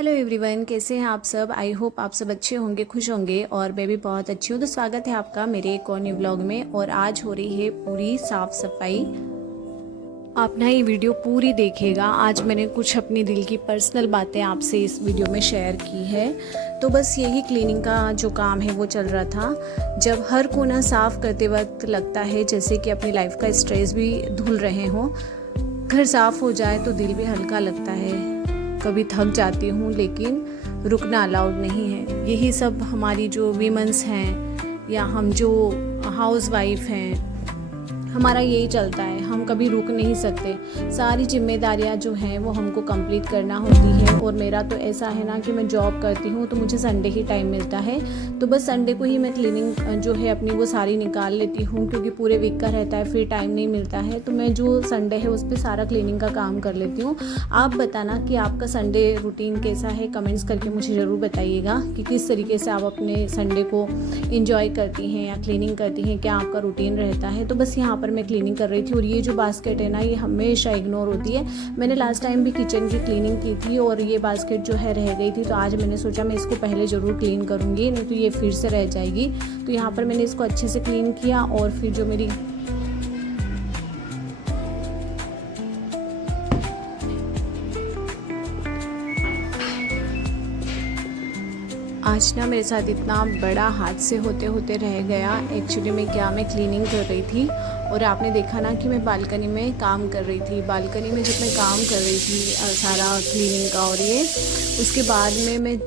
Hello everyone, कैसे हैं आप सब। आई होप आप सब अच्छे होंगे, खुश होंगे और मैं भी बहुत अच्छी हूँ। तो स्वागत है आपका मेरे एक और न्यू व्लॉग में। और आज हो रही है पूरी साफ़ सफाई। आप ना ये वीडियो पूरी देखिएगा। आज मैंने कुछ अपनी दिल की पर्सनल बातें आपसे इस वीडियो में शेयर की है। तो बस यही क्लीनिंग का जो काम है वो चल रहा था। जब हर कोना साफ़ करते वक्त लगता है जैसे कि अपनी लाइफ का स्ट्रेस भी धुल रहे हों। घर साफ़ हो जाए तो दिल भी हल्का लगता है। कभी थक जाती हूँ लेकिन रुकना अलाउड नहीं है। यही सब हमारी जो वीमेंस हैं या हम जो हाउस वाइफ हैं, हमारा यही चलता है। हम कभी रुक नहीं सकते। सारी जिम्मेदारियां जो हैं वो हमको कंप्लीट करना होती है। और मेरा तो ऐसा है ना कि मैं जॉब करती हूँ तो मुझे संडे ही टाइम मिलता है। तो बस संडे को ही मैं क्लीनिंग जो है अपनी वो सारी निकाल लेती हूँ, क्योंकि पूरे वीक का रहता है, फिर टाइम नहीं मिलता है। तो मैं जो संडे है उस पर सारा क्लीनिंग का काम कर लेती हूँ। आप बताना कि आपका संडे रूटीन कैसा है, कमेंट्स करके मुझे ज़रूर बताइएगा कि किस तरीके से आप अपने संडे को इंजॉय करती हैं या क्लीनिंग करती हैं, क्या आपका रूटीन रहता है। तो बस यहाँ पर मैं क्लीनिंग कर रही थी। और ये जो बास्केट है ना, ये हमेशा इग्नोर होती है। मैंने लास्ट टाइम भी किचन की क्लीनिंग की थी और ये बास्केट जो है रह गई थी। तो आज मैंने सोचा मैं इसको पहले ज़रूर क्लीन करूँगी, नहीं तो ये फिर से रह जाएगी। तो यहाँ पर मैंने इसको अच्छे से क्लीन किया। और फिर जो मेरी आज ना मेरे साथ इतना बड़ा हादसे होते होते रह गया। एक्चुअली मैं क्लीनिंग कर रही थी और आपने देखा ना कि मैं बालकनी में काम कर रही थी। बालकनी में जब मैं काम कर रही थी सारा क्लीनिंग का, और ये उसके बाद में मैं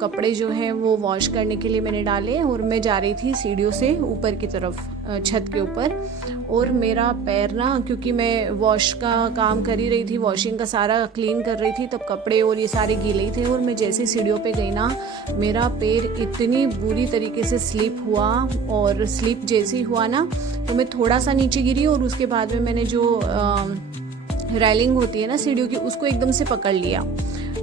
कपड़े जो हैं वो वॉश करने के लिए मैंने डाले और मैं जा रही थी सीढ़ियों से ऊपर की तरफ, छत के ऊपर। और मेरा पैर ना, क्योंकि मैं वॉश का काम कर ही रही थी, वॉशिंग का सारा क्लीन कर रही थी, तब कपड़े और ये सारे गीले ही थे। और मैं जैसे सीढ़ियों पे गई ना, मेरा पैर इतनी बुरी तरीके से स्लिप हुआ। और स्लिप जैसे ही हुआ ना तो मैं थोड़ा सा नीचे गिरी और उसके बाद में मैंने जो रेलिंग होती है ना सीढ़ियों की, उसको एकदम से पकड़ लिया।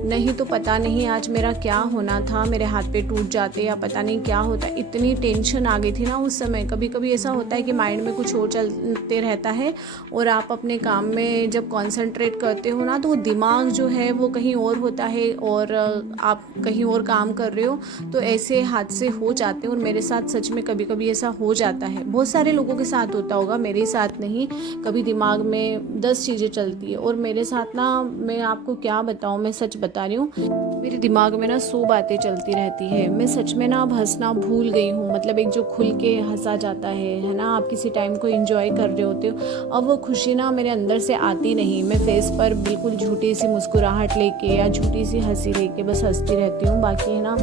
नहीं तो पता नहीं आज मेरा क्या होना था। मेरे हाथ पे टूट जाते या पता नहीं क्या होता। इतनी टेंशन आ गई थी ना उस समय। कभी कभी ऐसा होता है कि माइंड में कुछ और चलते रहता है और आप अपने काम में जब कंसंट्रेट करते हो ना, तो वो दिमाग जो है वो कहीं और होता है और आप कहीं और काम कर रहे हो। तो ऐसे हादसे हो जाते हैं और मेरे साथ सच में कभी कभी ऐसा हो जाता है। बहुत सारे लोगों के साथ होता होगा, मेरे साथ नहीं। कभी दिमाग में 10 चीज़ें चलती है और मेरे साथ ना, मैं आपको क्या बताऊँ, मैं सच बता रही हूँ, मेरे दिमाग में ना 100 बातें चलती रहती है। मैं सच में ना अब हंसना भूल गई हूँ। मतलब एक जो खुल के हंसा जाता है ना, आप किसी टाइम को एंजॉय कर रहे होते हो, अब वो खुशी ना मेरे अंदर से आती नहीं। मैं फेस पर बिल्कुल झूठी सी मुस्कुराहट लेके या झूठी सी हंसी लेके बस हंसती रहती हूँ। बाकी है ना,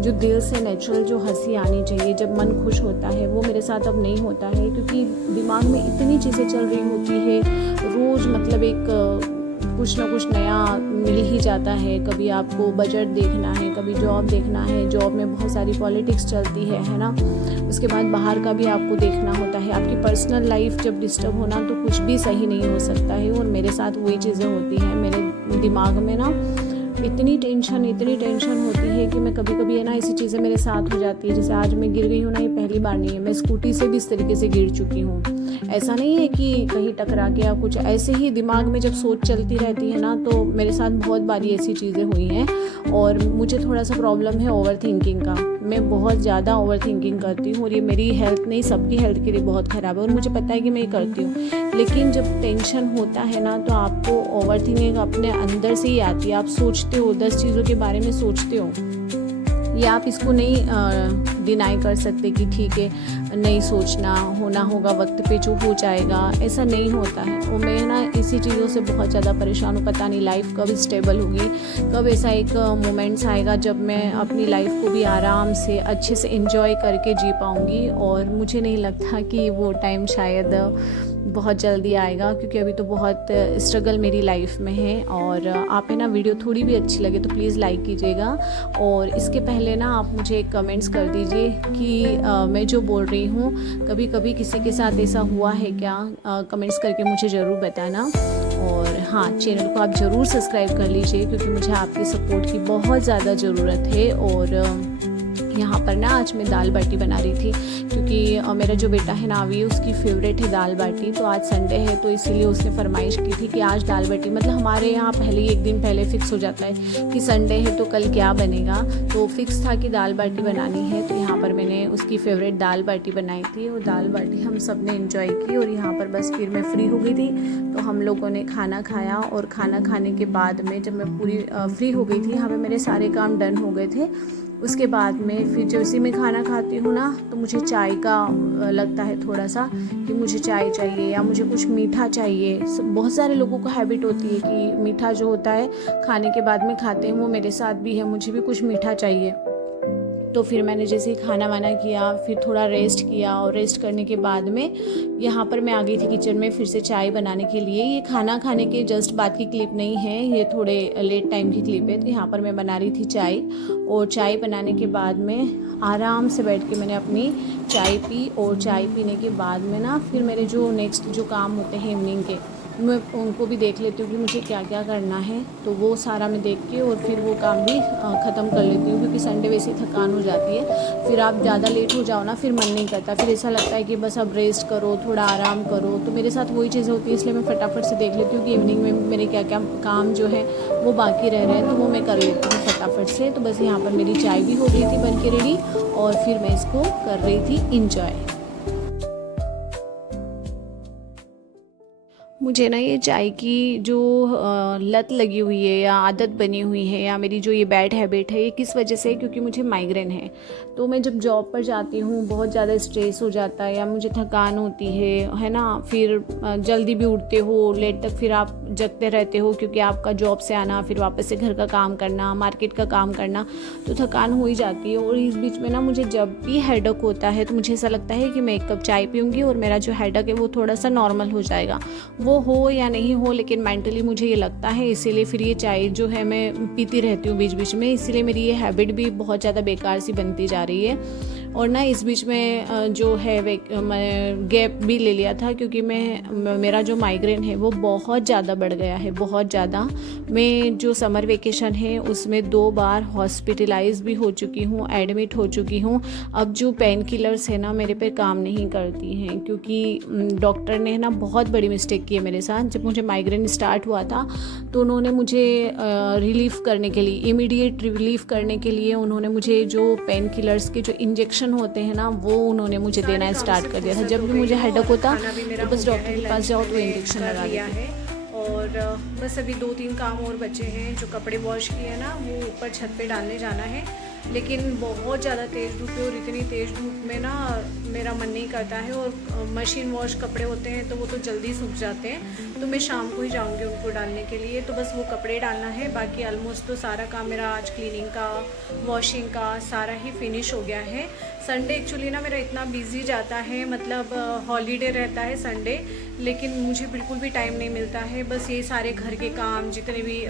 जो दिल से नेचुरल जो हंसी आनी चाहिए जब मन खुश होता है, वो मेरे साथ अब नहीं होता है। क्योंकि दिमाग में इतनी चीज़ें चल रही होती है रोज़। मतलब एक कुछ ना कुछ नया मिल ही जाता है। कभी आपको बजट देखना है, कभी जॉब देखना है, जॉब में बहुत सारी पॉलिटिक्स चलती है ना। उसके बाद बाहर का भी आपको देखना होता है। आपकी पर्सनल लाइफ जब डिस्टर्ब होना तो कुछ भी सही नहीं हो सकता है। और मेरे साथ वही चीज़ें होती हैं। मेरे दिमाग में ना इतनी टेंशन होती है कि मैं कभी कभी है ना, ऐसी चीज़ें मेरे साथ हो जाती है। जैसे आज मैं गिर गई हूँ ना, ये पहली बार नहीं है। मैं स्कूटी से भी इस तरीके से गिर चुकी हूँ। ऐसा नहीं है कि कहीं टकरा के या कुछ, ऐसे ही दिमाग में जब सोच चलती रहती है ना, तो मेरे साथ बहुत बारी ऐसी चीज़ें हुई हैं। और मुझे थोड़ा सा प्रॉब्लम है ओवर थिंकिंग का। मैं बहुत ज़्यादा ओवर थिंकिंग करती हूँ और ये मेरी हेल्थ नहीं, सबकी हेल्थ के लिए बहुत ख़राब है। और मुझे पता है कि मैं ये करती हूँ, लेकिन जब टेंशन होता है ना, तो आपको ओवर थिंकिंग अपने अंदर से ही आती है। आप सोचते हो 10 चीज़ों के बारे में सोचते हो। या आप इसको नहीं डिनाई कर सकते कि ठीक है, नहीं सोचना, होना होगा वक्त पे जो हो जाएगा। ऐसा नहीं होता है। और मैं ना इसी चीज़ों से बहुत ज़्यादा परेशान हूँ। पता नहीं लाइफ कब स्टेबल होगी, कब ऐसा एक मोमेंट्स आएगा जब मैं अपनी लाइफ को भी आराम से अच्छे से एंजॉय करके जी पाऊँगी। और मुझे नहीं लगता कि वो टाइम शायद बहुत जल्दी आएगा, क्योंकि अभी तो बहुत स्ट्रगल मेरी लाइफ में है। और आप है ना, वीडियो थोड़ी भी अच्छी लगे तो प्लीज़ लाइक कीजिएगा। और इसके पहले ना आप मुझे कमेंट्स कर दीजिए कि मैं जो बोल रही हूँ कभी कभी किसी के साथ ऐसा हुआ है क्या। कमेंट्स करके मुझे ज़रूर बताना। और हाँ, चैनल को आप ज़रूर सब्सक्राइब कर लीजिए, क्योंकि मुझे आपके सपोर्ट की बहुत ज़्यादा ज़रूरत है। और यहाँ पर ना आज मैं दाल बाटी बना रही थी, क्योंकि मेरा जो बेटा है नावी, उसकी फेवरेट है दाल बाटी। तो आज संडे है तो इसीलिए उसने फरमाइश की थी कि आज दाल बाटी, मतलब हमारे यहाँ पहले ही एक दिन पहले फ़िक्स हो जाता है कि संडे है तो कल क्या बनेगा। तो फिक्स था कि दाल बाटी बनानी है, तो यहाँ पर मैंने उसकी फेवरेट दाल बाटी बनाई थी और दाल बाटी हम सब ने इन्जॉय की। और यहाँ पर बस फिर मैं फ्री हो गई थी, तो हम लोगों ने खाना खाया। और खाना खाने के बाद में जब मैं पूरी फ्री हो गई थी, यहाँ पर मेरे सारे काम डन हो गए थे। उसके बाद में फिर जैसे मैं खाना खाती हूँ ना, तो मुझे चाय का लगता है थोड़ा सा कि मुझे चाय चाहिए या मुझे कुछ मीठा चाहिए। बहुत सारे लोगों को हैबिट होती है कि मीठा जो होता है खाने के बाद में खाते हैं, वो मेरे साथ भी है, मुझे भी कुछ मीठा चाहिए। तो फिर मैंने जैसे ही खाना वाना किया, फिर थोड़ा रेस्ट किया, और रेस्ट करने के बाद में यहाँ पर मैं आ गई थी किचन में फिर से चाय बनाने के लिए। ये खाना खाने के जस्ट बाद की क्लिप नहीं है, ये थोड़े लेट टाइम की क्लिप है। तो यहाँ पर मैं बना रही थी चाय, और चाय बनाने के बाद में आराम से बैठ के मैंने अपनी चाय पी। और चाय पीने के बाद में ना फिर मेरे जो नेक्स्ट जो काम होते हैं इवनिंग के, मैं उनको भी देख लेती हूँ कि मुझे क्या क्या करना है। तो वो सारा मैं देख के और फिर वो काम भी ख़त्म कर लेती हूँ, क्योंकि संडे वैसे ही थकान हो जाती है। फिर आप ज़्यादा लेट हो जाओ ना, फिर मन नहीं करता, फिर ऐसा लगता है कि बस अब रेस्ट करो, थोड़ा आराम करो। तो मेरे साथ वही चीज़ें होती है, इसलिए मैं फटाफट से देख लेती हूँ कि इवनिंग में मेरे क्या क्या काम जो है वो बाकी रह रहे हैं, तो वो मैं कर लेती हूँ फटाफट से। तो बस यहाँ पर मेरी चाय भी हो गई थी बन के रेडी, और फिर मैं इसको कर रही थी इंजॉय। मुझे ना ये चाय की जो लत लगी हुई है या आदत बनी हुई है, या मेरी जो ये बैड हैबिट है, ये किस वजह से है, क्योंकि मुझे माइग्रेन है। तो मैं जब जॉब पर जाती हूँ, बहुत ज़्यादा स्ट्रेस हो जाता है या मुझे थकान होती है ना, फिर जल्दी भी उठते हो, लेट तक फिर आप जगते रहते हो, क्योंकि आपका जॉब से आना, फिर वापस से घर का काम करना, मार्केट का काम करना, तो थकान हो ही जाती है। और इस बीच में ना मुझे जब भी हेडेक होता है, तो मुझे ऐसा लगता है कि मैं एक कप चाय पीऊँगी और मेरा जो हेडेक है वो थोड़ा सा नॉर्मल हो जाएगा। वो हो या नहीं हो, लेकिन मेंटली मुझे ये लगता है, इसीलिए फिर ये चाय जो है मैं पीती रहती हूँ बीच बीच में। इसीलिए मेरी ये हैबिट भी बहुत ज़्यादा बेकार सी बनती जा रही है। और ना इस बीच में जो है मैं गैप भी ले लिया था, क्योंकि मेरा जो माइग्रेन है वो बहुत ज़्यादा बढ़ गया है, बहुत ज़्यादा। मैं जो समर वेकेशन है उसमें 2 बार हॉस्पिटलाइज भी हो चुकी हूँ, एडमिट हो चुकी हूँ। अब जो पेन किलर्स है ना मेरे पे काम नहीं करती हैं, क्योंकि डॉक्टर ने ना बहुत बड़ी मिस्टेक की है मेरे साथ। जब मुझे माइग्रेन स्टार्ट हुआ था, तो उन्होंने मुझे रिलीफ करने के लिए, इमीडिएट रिलीफ करने के लिए उन्होंने मुझे जो पेन किलर्स के जो इंजेक्शन होते हैं ना, वो उन्होंने मुझे देना स्टार्ट कर दिया था। जब भी मुझे हेडेक होता तो बस डॉक्टर के पास जाओ तो इंजेक्शन लगा दिया है। और बस अभी 2-3 काम और बचे हैं। जो कपड़े वॉश किए हैं ना, वो ऊपर छत पे डालने जाना है, लेकिन बहुत ज़्यादा तेज़ धूप है, और इतनी तेज़ धूप में ना मेरा मन नहीं करता है। और मशीन वॉश कपड़े होते हैं तो वो तो जल्दी सूख जाते हैं, तो मैं शाम को ही जाऊंगी उनको डालने के लिए। तो बस वो कपड़े डालना है, बाकी ऑलमोस्ट तो सारा काम मेरा आज क्लीनिंग का, वॉशिंग का सारा ही फिनिश हो गया है। संडे एक्चुअली ना मेरा इतना बिजी जाता है, मतलब हॉलीडे रहता है संडे, लेकिन मुझे बिल्कुल भी टाइम नहीं मिलता है। बस ये सारे घर के काम, जितने भी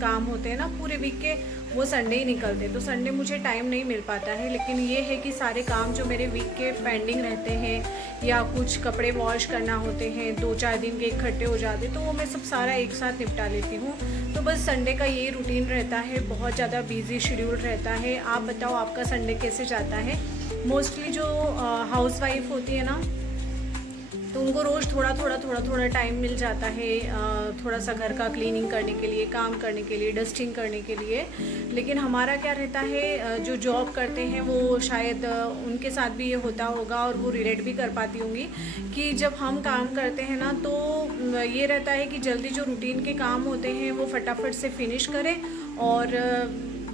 काम होते हैं ना पूरे वीक के, वो संडे ही निकलते, तो संडे मुझे टाइम नहीं मिल पाता है। लेकिन ये है कि सारे काम जो मेरे वीक के पेंडिंग रहते हैं, या कुछ कपड़े वॉश करना होते हैं 2-4 दिन के इकट्ठे हो जाते, तो वो मैं सब सारा एक साथ निपटा लेती हूँ। तो बस संडे का ये रूटीन रहता है, बहुत ज़्यादा बिजी शेड्यूल रहता है। आप बताओ आपका संडे कैसे जाता है? मोस्टली जो हाउसवाइफ होती है ना, तो उनको रोज़ थोड़ा टाइम मिल जाता है, थोड़ा सा घर का क्लीनिंग करने के लिए, काम करने के लिए, डस्टिंग करने के लिए। लेकिन हमारा क्या रहता है, जो जॉब करते हैं वो शायद उनके साथ भी ये होता होगा, और वो रिलेट भी कर पाती होंगी कि जब हम काम करते हैं ना, तो ये रहता है कि जल्दी जो रूटीन के काम होते हैं वो फटाफट से फिनिश करें, और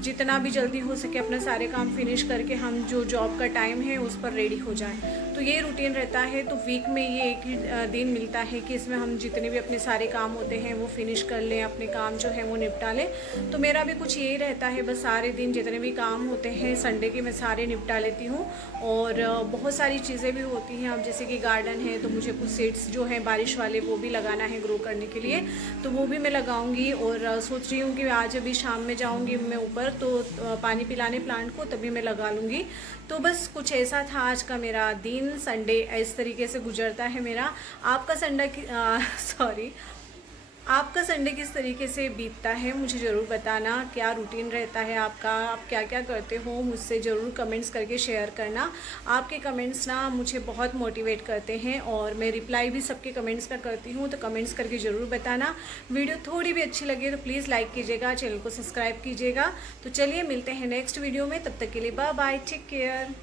जितना भी जल्दी हो सके अपना सारे काम फिनिश करके हम जो जॉब का टाइम है उस पर रेडी हो जाए। तो ये रूटीन रहता है। तो वीक में ये एक ही दिन मिलता है कि इसमें हम जितने भी अपने सारे काम होते हैं वो फिनिश कर लें, अपने काम जो है वो निपटा लें। तो मेरा भी कुछ यही रहता है, बस सारे दिन जितने भी काम होते हैं संडे के मैं सारे निपटा लेती हूँ। और बहुत सारी चीज़ें भी होती हैं, अब जैसे कि गार्डन है तो मुझे कुछ सीड्स जो हैं बारिश वाले वो भी लगाना है ग्रो करने के लिए, तो वो भी मैं लगाऊंगी। और सोच रही हूँ कि आज अभी शाम में जाऊँगी मैं ऊपर, तो पानी पिलाने प्लांट को, तभी मैं लगा लूँगी। तो बस कुछ ऐसा था आज का मेरा दिन। संडे इस तरीके से गुजरता है मेरा। आपका संडे आपका संडे किस तरीके से बीतता है मुझे ज़रूर बताना। क्या रूटीन रहता है आपका, आप क्या क्या करते हो, मुझसे ज़रूर कमेंट्स करके शेयर करना। आपके कमेंट्स ना मुझे बहुत मोटिवेट करते हैं और मैं रिप्लाई भी सबके कमेंट्स का करती हूँ, तो कमेंट्स करके ज़रूर बताना। वीडियो थोड़ी भी अच्छी लगे तो प्लीज़ लाइक कीजिएगा, चैनल को सब्सक्राइब कीजिएगा। तो चलिए मिलते हैं नेक्स्ट वीडियो में, तब तक के लिए बाय बाय, टेक केयर।